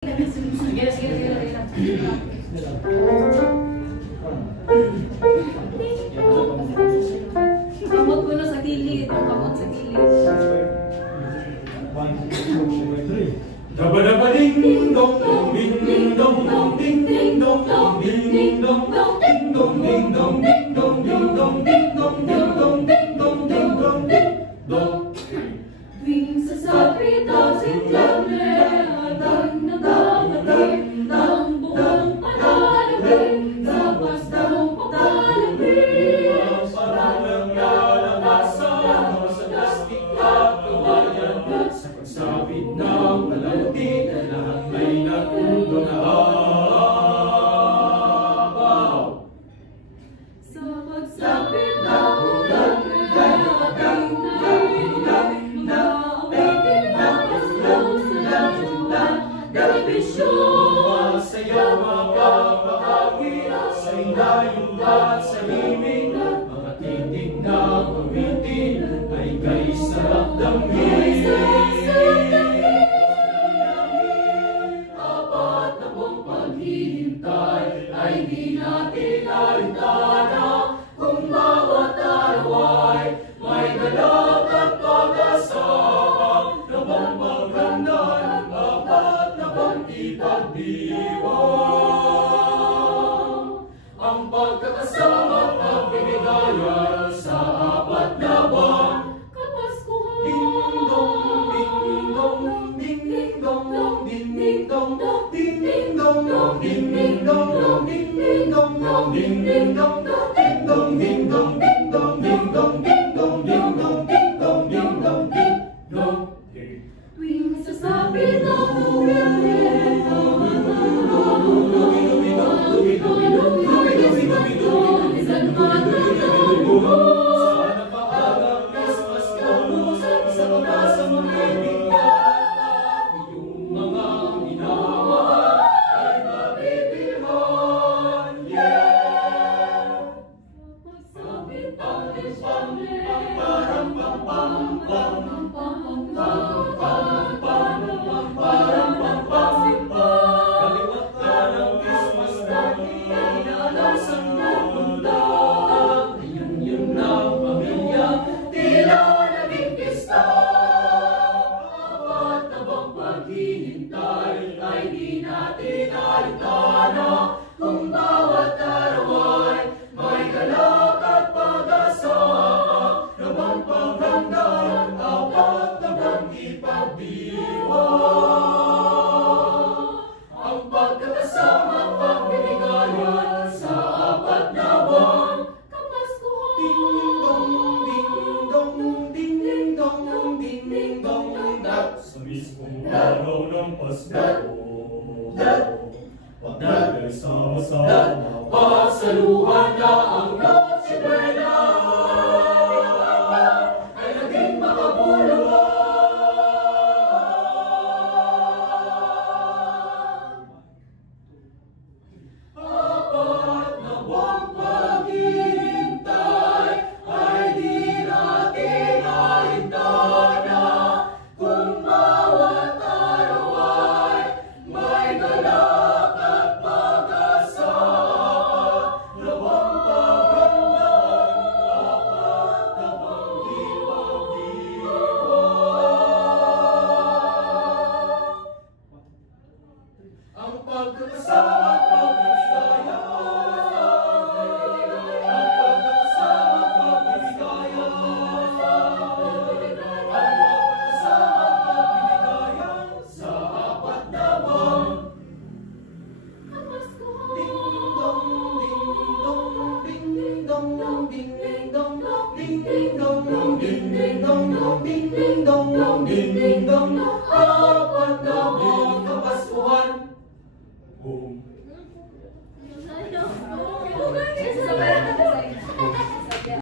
Sige, sige. Kamot ko na sa gilid. Kamot sa gilid. Ding dong dong ding ding dong dong ding ding dong dong ding ding dong dong ding dong ding dong ding dong ding dong ding dong ding dong ding dong ding dong ding dong. Tuwing sasabi daw si Clementine nagkamating ng buong panalangin sa bastang pagkalabing Parang naglalakasan sa plastik at kawayan at sa pagsabit ng palamuti na lahat ay natuto na habaw. sa pagsapit ng ulan nagkamating na awitin ang paslaw sa lanjutan telebisyon. Masaya makapakawin sa inayong at sa himig. Mga titig na pawitin ay kay sarap damhin. Apat na buong paghihintay ay di natin alintana. Kung bawat araw ay may galak at pag-asa. Nabang maganda ng apat na buong ipagdiwang. Ang pagkakasama at binigayan sa apat na buwan. Kapaskuhan. Ding ding dong ding ding dong dong ding ding dong dong ding ding dong dong ding ding dong dong ding ding dong dong ding dong ding dong ding dong ding dong ding dong ding dong ding dong ding dong ding dong. Tuwing sasabi ng Nobyembre, Sana maagang Christmas na lusan sa mga sa mga ibigyan. Iyong mga minamahal ay mabibilhan. Yeah! pagsapit ang Disyembre, Parang pam pam pam parang pam pam kaliwat ka ng Christmas na inalasang pupunta. Ngayon yun na pamilya, tila naging pista. apat na buong paghihintay ay di natin alintana. Kung bawat araw ay may galak at pag-asa. Nabang paghanda ng apat na buong ipagdiwang. Ang pagkakasama at binigayan sa apat na buwan. Kapaskuhan. Ding ding dong ding ding dong at sa mismong araw ng Pasko. Pagkakasama-sama pasaluhan na ang Noche Buena ay naging makabuluhan. Apat na buwang paghihintay ay di natin alintana. Kung bawat araw ay may galak at pag-asa. Nabang paghanda ang apat na buwang ipagdiwang. Ang pagkakasama at pagkakasaya. Ang pagkakasama at pagkakasaya. Ang pagkakasama at pagkakasaya sa apat na buwan. Ding dong ding ding dong ding ding dong ding ding dong ding ding dong ding ding dong ding ding dong.